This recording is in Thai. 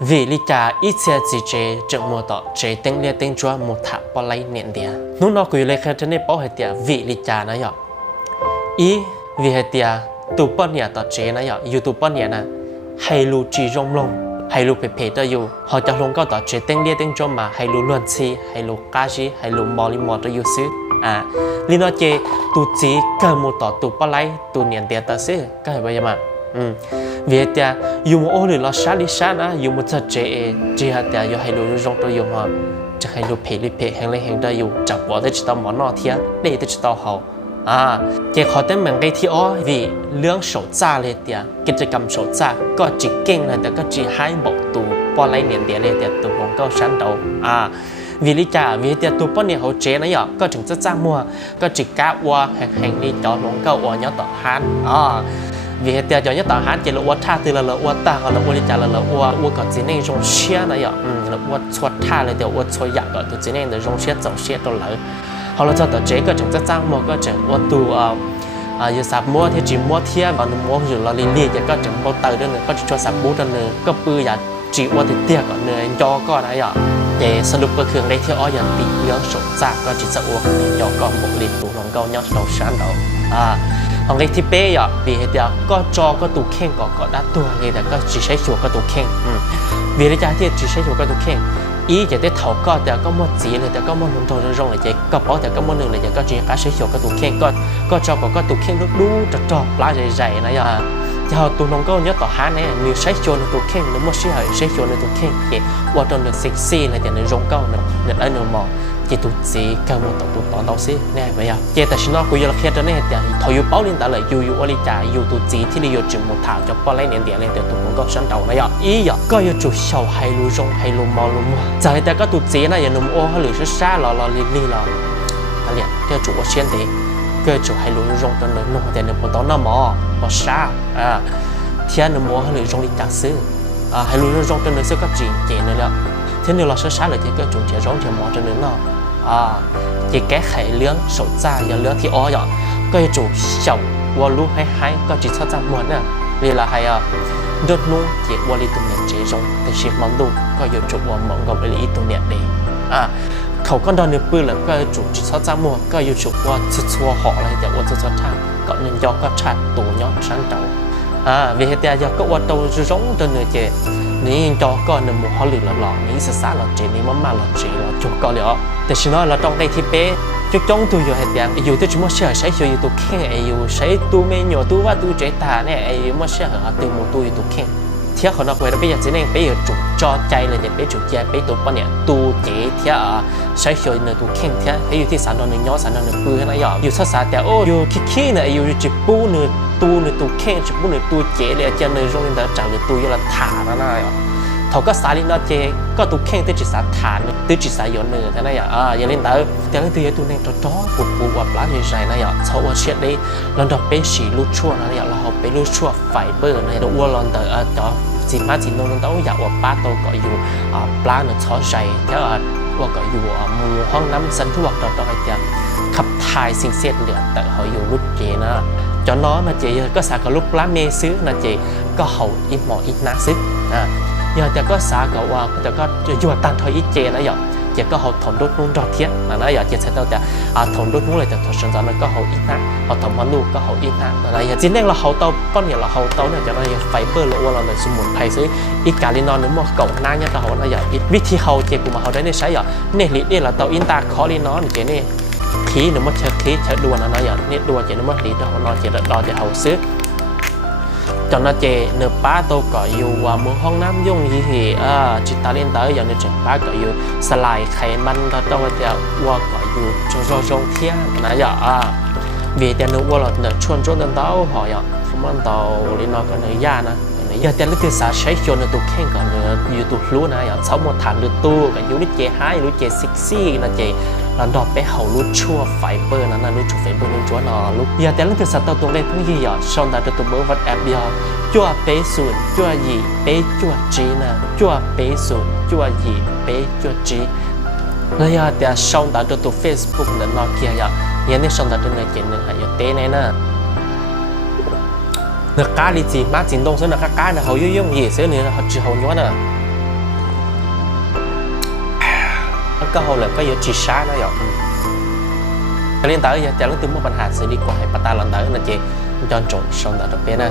vì lý cha ít xe chỉ chế chậm mùa tọ chế tiếng lia tiếng chúa một thả bỏ lấy niệm địa lúc nó quỳ lên khai trên này bỏ hết tiệt vì lý cha nó vậy ý vì hết tiệt tụ bỏ nhà tọ chế nó vậy YouTube bỏ nhà nè hay lu chỉ rong long hay lu pe pe đóอยู่họจะลงก็ต่อเจเต็งเรียเต็งจอมาให้luล้วนซีให้luกาจีให้luมอลิมอตัวอยู่ซื้อลีนอเจตูจีเกิดมูต่อตูปะไลตูเนียนเดียตาซื้อก็เห็นไปยังมาvì thếอยู่โอ้หรือเราช้าลิช้านะอยู่มันจะเจจีฮะแต่อยู่ให้luรองตัวอยู่มาจะให้luเพแห่งเลยแห่งได้อยู่จับหัวได้จิตตามหมอนอเทียได้ได้จิตตาเขาเจ้าขอเต้นเหมือนไงที่อ้อvìเรื่องโฉจ้าเลยเดียกิจกรรมโฉจ้าก็จีเก่งเลยแต่ก็จีให้บอกตูปอไลเนียนเดียเลยเดียตัวของก็ชั้นเดาvì lý trả vìเดียตัวป้อนเนี่ยเขาเจนะอย่าก็ถึงจะจ้างมัวก็จีก้าวัวแห่งนี้จอลงก็วัวย้อนต่อฮันvìเดียจอย้อนต่อฮันเจละวัวท่าตีละวัวตาก็ละวัวlý trảละวัวก็จีเนี่ยจงเชี่ยนะอย่าละวัวชวดท่าเลยเดียววัวชวยอยากก็ตัวจีเนี่ยเดี๋ยวจงเชี่ย走เชี่ยตัวเลยเขาเราจะต่อเจ๊ก็ถึงจะจ้างมัวก็จะว่าตัวอยู่สับมัวที่จีมัวเทียบวันมัวอยู่เราลีๆก็จะเอาเตยด้วยเนื้อก็จะช่วยสับบูด้วยเนื้อก็ปืนอย่าจีว่าติดเตี้ยก่อนเนื้อยอก็นะอย่าสรุปก็คือในที่อ้อยันตีเลี้ยงสดจากก็จะจะอ้วกยอก็บกลีตัวลงเกาเนาะเราชันเราของในที่เป๊ะอย่าปีเดียวก็จอก็ตูเข่งก็ดัดตัวเลยแต่ก็จีใช้ชัวก็ตูเข่งวีรจาที่จีใช้ชัวก็ตูเข่งýจะได้เท่าก็แต่ก็มั่วจีเลยแต่ก็มั่วนุ่มโตรงๆเลยจะก็เพราะแต่ก็มั่วหนึ่งเลยจะก็จีก็ใช้เขียวก็ตุกเข่งก็จอก็ตุกเข่งดูจะจอปลาใหญ่ๆนะอย่าจะเอาตัวน้องก็เยอะต่อหาเนี่ยมีใช้โจนตุกเข่งหรือมั่วใช้โจนตุกเข่งเกี่ยว่าตอนเซ็กซี่เลยจะในรงก็เนี่ยไอ้หนุ่มมองจีตุจีก็มั่วต่อตุกต่อซิแน่ไปอ่ะเจ้แต่ฉันว่ากูยังเครียดเนี่ยแต่ถอยอยู่เป้าลินแต่เลยอยู่อลิจ่าอยู่ตุจีที่เราอยู่จุดมุดถาวจะป้อนไล่เนี่ยเดียวเลยแต่ตัวน้องก็ฉันเดานะอย่าอีอ่ะก็อยู่จุดเฉาให้รู้รงให้รู้มองรู้มั่ว在แต่ก็ตุจีนะอย่านุ่มโอ้หรือ是沙老哩了他俩要主我先的个主还รู้รงจนเลยนุ่มแต่เนี่ยพอตอนนั้นหมอพอ沙เทียนนุ่มโอ้หรือรงลิจ่าซื้อให้รู้รงจนเลยซื้อก็จีเจนเลยแล้วเทียนเรา沙เลยที่ก็จุดเทียรงเทียนหมอจนเลยเนาะจะแก้ไขเรื่องโฉจ้าอย่างเรื่องที่อ้ออย่างก็จะจูเฉาวัวรู้ให้ก็จิตชอบจำมวนเนี่ยเรียกอะไรดดนุ่งเจี๋ยววัวลีตุ่มเนี่ยเจ๋งแต่ชิมมันดูก็อยู่จุวัวมองกับลีตุ่มเนี่ยดีเขาก็โดนเนื้อปืนแล้วก็จุจิตชอบจำมวนก็อยู่จุวัวชัวห่ออะไรแต่วัวชัวท่าก็เนื้อยอก็ชัดตัวยอชั้นเต่าvì thế thì giờ cóวัวโตgiốngตัวเนื้อเจ๋นี่จอก็นำหมูฮอลลีหล่อนี่ศึกษาหล่อเจนี่มันมาหล่อเจหล่อจุกก็เลยแต่ฉันว่าเราต้องได้ที่เป๊ะจุกจ้องตัวอยู่เหตุอย่างอยู่ที่ชั่วโมงเชื่อใช้อยู่ตัวแข็งอยู่ใช้ตัวเมย์ตัวว่าตัวเจตาเนี่ยไม่เชื่อเหรอตัวหมูตัวอยู่ตัวแข็งเที่ยวเขาหนักเวลาไปอย่างนี้ไปอยู่จุกจอใจเลยเนี่ยไปจุกใจไปตัวปะเนี่ยตัวเจเที่ยวใช้อยู่ในตัวแข็งเที่ยวให้อยู่ที่สารนอนหนึ่งย้อนสารนอนหนึ่งปืนนะอยู่ศึกษาแต่โอ้อยู่ขี้เนี่ยอยู่จิบปูเนี่ยตัวแข็งจิบปูเนี่ยตัวเจเลยจะในโรงเรียนแต่จังเลยตัวอยู่ละถานะนะเขาก็สาลินเจก็ตุกเข่งตัวจิตสาฐานตัวจิตสายย้อนเนื้อท่านนายอย่าเล่นแต่เรื่องตัวนี้ตัวปุบวับล้านใหญ่ๆนายเขาว่าเชื่อได้เราดอกเป็นสีลูกชั่วนะเราเอาไปลูกชั่วไฟเบอร์นายเราอ้วนเราแต่จอจีมาจีนงเราอยากว่าป้าโตก็อยู่ปลาเนื้อช้อใจแล้วว่าก็อยู่มูห้องน้ำสันทุกตัวตัวไอ้เจ้าขับถ่ายสิ่งเสียดเหลือแต่เขาอยู่ลูกเจนะจอนน้อยมาเจก็สากับลูกปลาเมซื้อนะเจก็เขาอีหมออีนาซื้อแต่ก็สากับว่าแต่ก็อยู่ตันทอยอีเจนะอย่าก็เขาถอนรถนู้นรอเทียนนะอย่าเจใช้ตัวแต่ถอนรถนู้นเลยแต่ถอนสัญญาณก็เขาอีกนะเขาถอนมันลูกก็เขาอีกนะอะไรอย่างจริงๆเราเขาเตาก้อนเนี่ยเราเขาเตาเนี่ยจะอะไรไฟเบอร์หรือว่าเราเนี่ยสมุนไพรซื้ออีกการลินอนหรือว่าเก่าหน้าเนี่ยเราเนี่ยอย่างวิธีเขาเจกูมาเขาได้เนี่ยใช้อย่างเนี่ยลิเนี่ยเราเตาอินตาคอลินอนเจเนี่ยขี้หรือว่าเชื้อใช้ดวนนะอย่างเนี่ยดวนเจเนี่ยว่าลิเรานอนเจเราจะเอาซื้อจนเจเนื้อป้าโตก็อยู่ว่ามือห้องน้ำยุ่งยี่หีจิตตาเล่นเตออย่างเนื้อเจป้าก็อยู่สลายไขมันเราต้องจะว่าก็อยู่จงเที่ยงนะอย่างvìแต่เนื้อว่าเราเนื้อชวนเดินเต้าหอยมันเต้าลินอก็เนื้อย่านะอย่าแต่เรื่องสาใช้ชวนเนื้อตัวแข็งก็เนื้ออยู่ตัวรู้นะอย่างเขาหมดฐานหรือตู้ก็อยู่นี่เจไฮหรือเจซิกซี่นะเจเราดอกไปเขารู้ชั่วไฟเบอร์นั้นรู้ชั่วไฟเบอร์นู้นชั่วหนอรู้อย่าแต่เรื่องสัตว์ตัวเล็กทั้งยี่ชอนแต่ตัวเบอร์วัดแอปเดียวจั่วเป๊ะศูนย์จั่วยี่เป๊ะจั่วจีนะจั่วเป๊ะศูนย์จั่วยี่เป๊ะจั่วจีแล้วอย่าแต่ชอนแต่ตัวเฟซบุ๊กนั้นนอเกียอย่างนี้ชอนแต่ตัวเนื้อเจนเนื้อหายเต้เนี่ยนะเนื้อกาลิจีมาจินตงเส้นเนื้อกาเนี่ยเขายุ่งยี่เส้นเนื้อเขาจีเขาย้อนน่ะ ก็เขาเลยก็อยู่จีช้านะหยอกcái liên tới giờ chẳng từ mộtปัญหาxử lý của hai bắt ta lần tới là chị cho trộn xong đã được biết nè